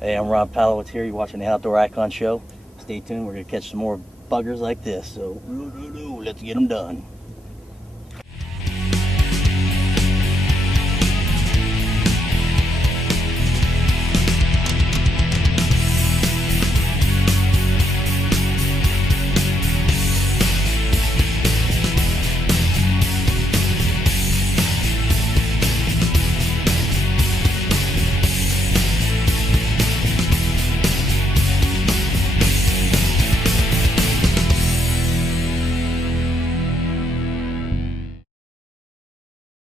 Hey, I'm Ron Palowitz here. You're watching the Outdoor Icon Show. Stay tuned. We're going to catch some more buggers like this. So, let's get them done.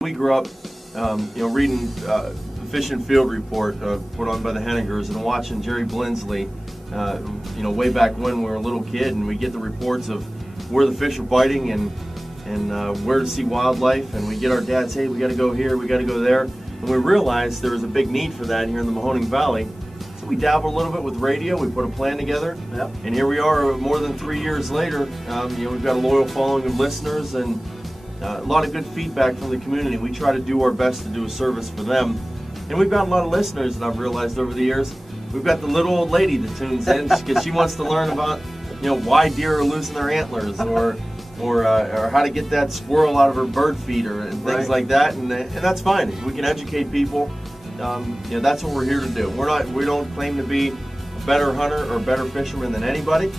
We grew up, reading the Fish and Field report put on by the Hennigers and watching Jerry Blinsley, way back when we were a little kid, and we get the reports of where the fish are biting and where to see wildlife, and we get our dads, hey, we got to go here, we got to go there, and we realized there was a big need for that here in the Mahoning Valley. So we dabbled a little bit with radio, we put a plan together, and here we are more than 3 years later. We've got a loyal following of listeners and a lot of good feedback from the community. We try to do our best to do a service for them. And we've got a lot of listeners that I've realized over the years. We've got the little old lady that tunes in because she wants to learn about, why deer are losing their antlers or how to get that squirrel out of her bird feeder and things like that. And that's fine. We can educate people. That's what we're here to do. We don't claim to be a better hunter or a better fisherman than anybody.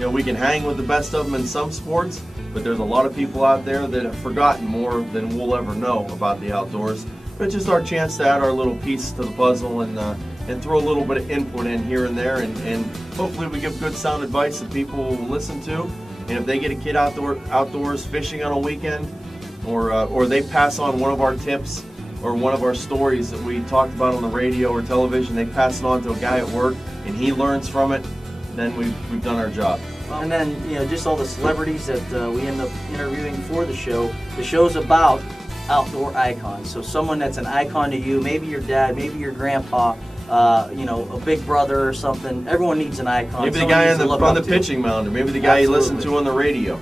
We can hang with the best of them in some sports, but there's a lot of people out there that have forgotten more than we'll ever know about the outdoors. But it's just our chance to add our little piece to the puzzle and throw a little bit of input in here and there, and hopefully we give good sound advice that people will listen to. And if they get a kid outdoors fishing on a weekend, or they pass on one of our tips or one of our stories that we talked about on the radio or television, they pass it on to a guy at work and he learns from it, then we've done our job. And then, just all the celebrities that we end up interviewing for the show. The show's about outdoor icons. So someone that's an icon to you, maybe your dad, maybe your grandpa, a big brother or something. Everyone needs an icon. Maybe the guy on the pitching mound, or maybe the guy you listen to on the radio.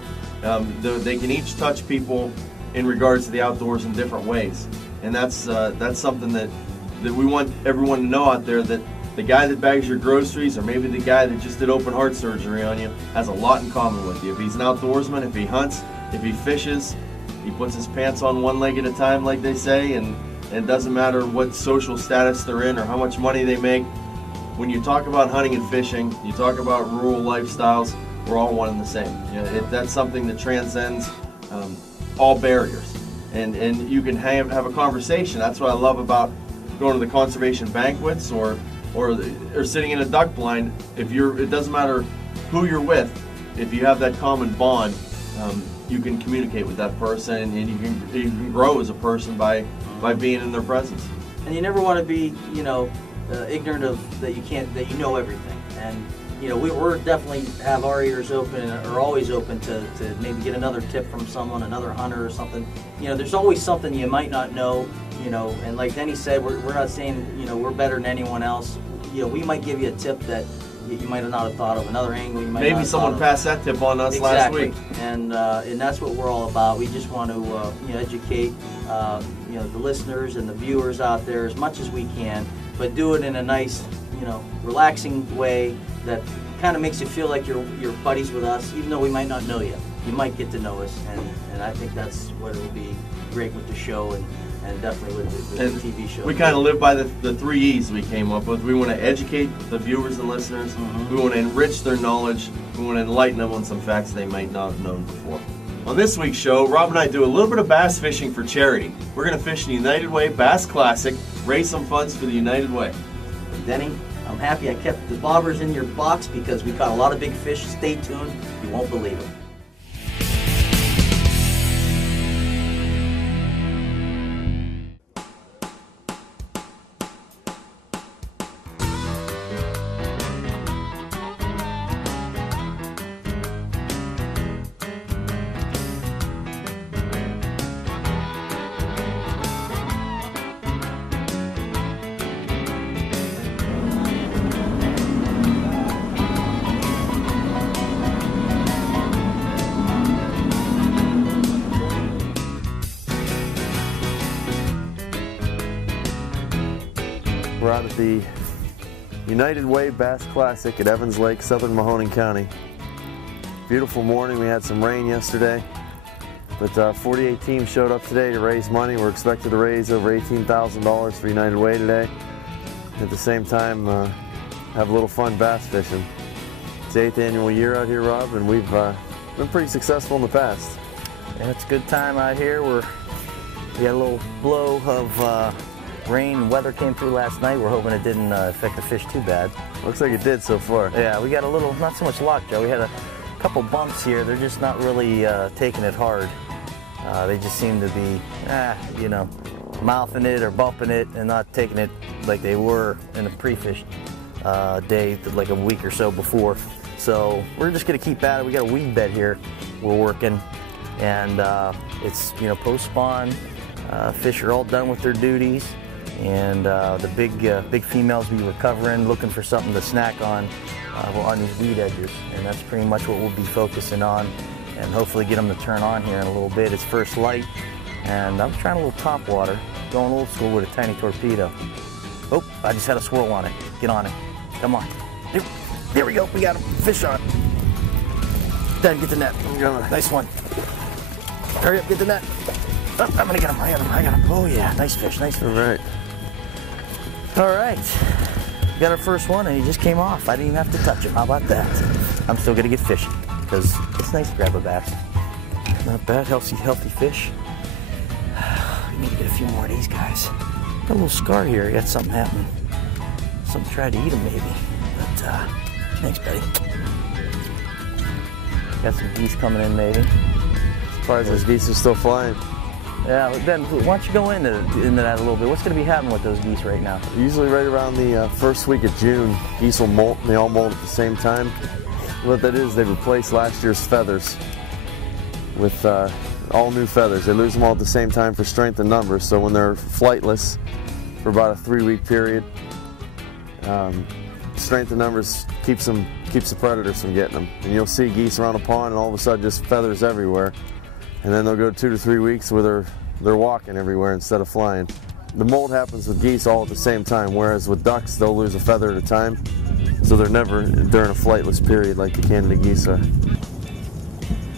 They can each touch people in regards to the outdoors in different ways. And that's something that we want everyone to know out there, that the guy that bags your groceries, or maybe the guy that just did open heart surgery on you, has a lot in common with you. If he's an outdoorsman, if he hunts, if he fishes, he puts his pants on one leg at a time, like they say, and it doesn't matter what social status they're in or how much money they make. When you talk about hunting and fishing, you talk about rural lifestyles, we're all one and the same. That's something that transcends all barriers. And you can have a conversation. That's what I love about going to the conservation banquets or sitting in a duck blind. It doesn't matter who you're with, if you have that common bond, you can communicate with that person, and you can grow as a person by being in their presence. And you never want to be, ignorant of that you know everything. And we're definitely have our ears open and are always open to maybe get another tip from someone, another hunter or something. There's always something you might not know. And like Denny said, we're not saying we're better than anyone else. We might give you a tip that you might not have thought of, another angle you might not have maybe someone passed that tip on us last week. And that's what we're all about. We just want to educate the listeners and the viewers out there as much as we can, but do it in a nice, relaxing way that kind of makes you feel like you're buddies with us, even though we might not know you. You might get to know us, and I think that's what will be great with the show and definitely with the TV show. We kind of live by the 3 E's we came up with. We want to educate the viewers and listeners. We want to enrich their knowledge. We want to enlighten them on some facts they might not have known before. On this week's show, Rob and I do a little bit of bass fishing for charity. We're going to fish the United Way Bass Classic, raise some funds for the United Way. Denny, I'm happy I kept the bobbers in your box because we caught a lot of big fish. Stay tuned. You won't believe it. We're out at the United Way Bass Classic at Evans Lake, Southern Mahoning County. Beautiful morning. We had some rain yesterday, but 48 teams showed up today to raise money. We're expected to raise over $18,000 for United Way today. At the same time, have a little fun bass fishing. It's the 8th annual year out here, Rob, and we've been pretty successful in the past. And it's a good time out here. We had a little blow of rain and weather came through last night. We're hoping it didn't affect the fish too bad. Looks like it did so far. Yeah, we got a little, not so much luck, Joe. We had a couple bumps here. They're just not really taking it hard. They just seem to be, you know, mouthing it or bumping it and not taking it like they were in the pre-fish day, like a week or so before. So we're just gonna keep at it. We got a weed bed here we're working, and it's, you know, post-spawn. Fish are all done with their duties, and the big females be recovering, looking for something to snack on these weed edges, and that's pretty much what we'll be focusing on, and hopefully get them to turn on here in a little bit. It's first light, and I'm trying a little top water, going old school with a tiny torpedo. Oh, I just had a swirl on it. Get on it. Come on. There we go. We got him. Fish on. Dad, get the net. Nice one. Hurry up, get the net. Oh, I'm gonna get him. I got him. Oh yeah, nice fish, nice fish. All right. We got our first one, and he just came off. I didn't even have to touch him. How about that? I'm still gonna get fishing because it's nice to grab a bass. Not bad, healthy fish. We need to get a few more of these guys. Got a little scar here. Got something happening. Something tried to eat him maybe. But thanks, buddy. Got some geese coming in maybe. As far as those geese are still flying. Yeah, Ben, why don't you go into that a little bit? What's going to be happening with those geese right now? Usually right around the first week of June, geese will molt, and they all molt at the same time. What that is, they replace last year's feathers with all new feathers. They lose them all at the same time for strength and numbers, so when they're flightless for about a 3-week period, strength and numbers keeps the predators from getting them. And you'll see geese around a pond and all of a sudden just feathers everywhere. And then they'll go 2 to 3 weeks where they're walking everywhere instead of flying. The molt happens with geese all at the same time, whereas with ducks they'll lose a feather at a time, so they're never during a flightless period like the Canada geese are.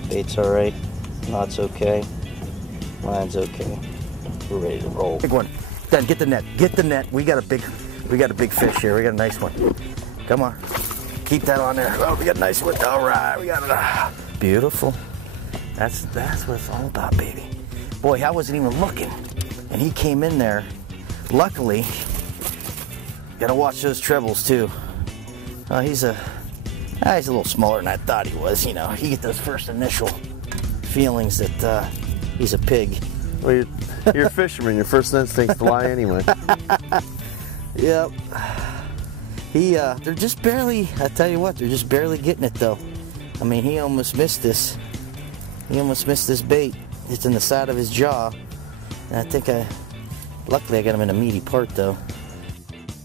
Bait's all right, knot's okay, line's okay. We're ready to roll. Big one. Then get the net. Get the net. We got a big fish here. We got a nice one. Come on, keep that on there. Oh, we got a nice one. All right, we got it. Beautiful. That's what it's all about, baby. Boy, I wasn't even looking, and he came in there. Luckily, gotta watch those trebles too. He's a little smaller than I thought he was. You know, you get those first initial feelings that he's a pig. Well, you're a fisherman. Your first instinct's to lie anyway. Yep. They're just barely. I tell you what, they're just barely getting it though. I mean, he almost missed this. He almost missed this bait. It's in the side of his jaw. And I think luckily I got him in a meaty part though.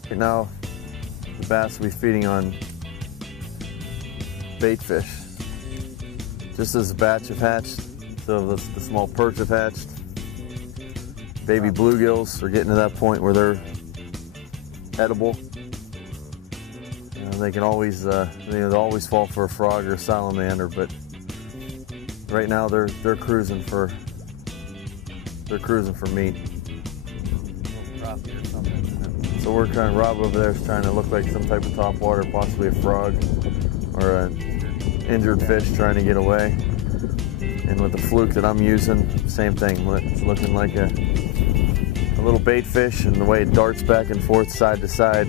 Right now, the bass will be feeding on bait fish. Just as the batch have hatched, so the small perch have hatched. Baby bluegills are getting to that point where they're edible. They can always, they'll always fall for a frog or a salamander, but right now they're cruising for meat. So we're trying. Rob over there is trying to look like some type of topwater, possibly a frog or an injured fish trying to get away. And with the fluke that I'm using, same thing. It's looking like a little bait fish, and the way it darts back and forth, side to side,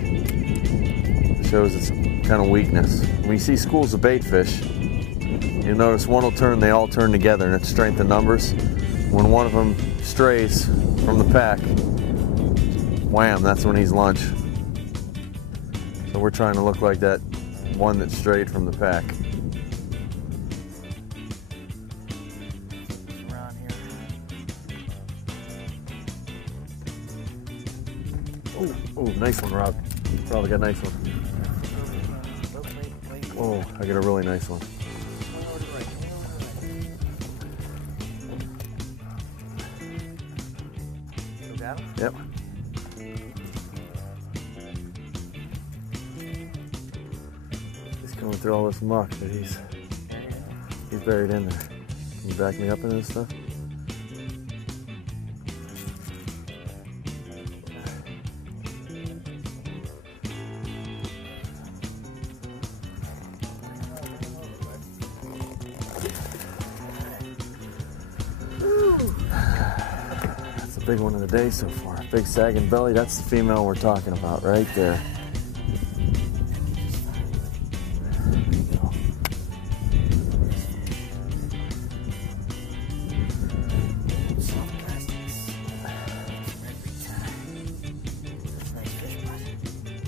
shows its kind of weakness. When you see schools of bait fish, you'll notice one will turn, they all turn together, and it's strength in numbers. When one of them strays from the pack, wham, that's when he's lunch. So we're trying to look like that one that strayed from the pack. Around here. Oh, nice one, Rob. Probably got a nice one. Oh, I got a really nice one. Got him? Yep. Going through all this muck that he's buried in there. Can you back me up into this stuff? That's a big one of the day so far. Big sagging belly, that's the female we're talking about right there.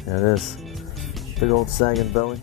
There it is. Big old sagging belly.